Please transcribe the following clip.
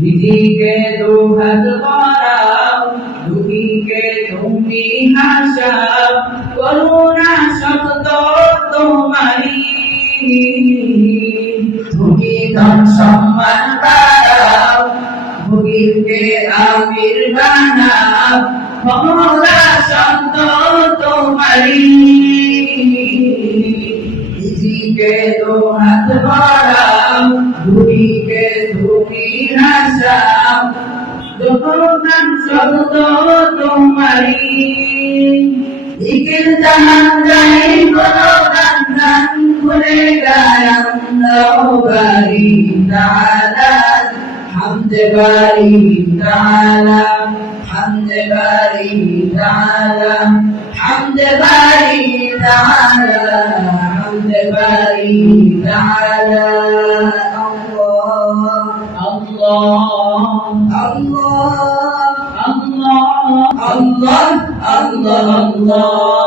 দিদিকে দুহাত বাড়াও, দুঃখীকে তুমি হাসাও, করুণা শব্দ তোমারি। তুমি ধন সম্মান বাড়াও, ভোগীকে আমির বানাও, ক্ষমতা শব্দ তোমারি। দিদিকে দুহাত বাড়াও, দুঃখীকে তুমি হাসাও, দোকান শব্দ তোমারি। দিকের জাহান যাই বলো গান গান করে গায়ান বাড়ি তাআলা, হামদে বাড়ি তাআলা, হামদে বাড়ি তাআলা, হামদে বাড়ি তাআলা, হামদে বাড়ি তাআলা। Allah, Allah, Allah, Allah, Allah.